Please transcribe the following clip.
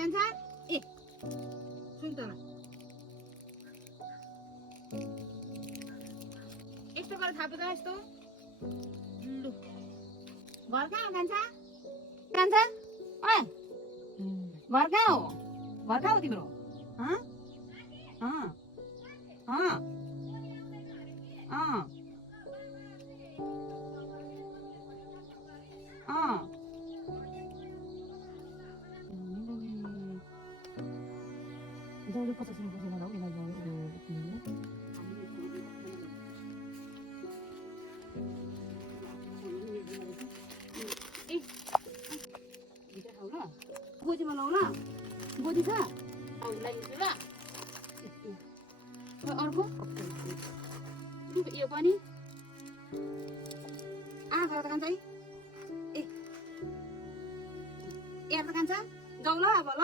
कान्छ ए सुन त यस्तो गरेर थाप्यो त यस्तो लु घर कहाँ हो कान्छ कान्छ ओए घर कहाँ हो तिम्रो हँ अँ अँ अँ अँ जाऊ 50 रुपियाँ पैसा लगाऊ यसलाई भित्र खाऊ ल गोजीमा लाऊ ल गोजी छ लगाइदिन्छु ल अर्को यो पनि आँखा त कान्छ है ए त कान्छ जाऊ ल अब ल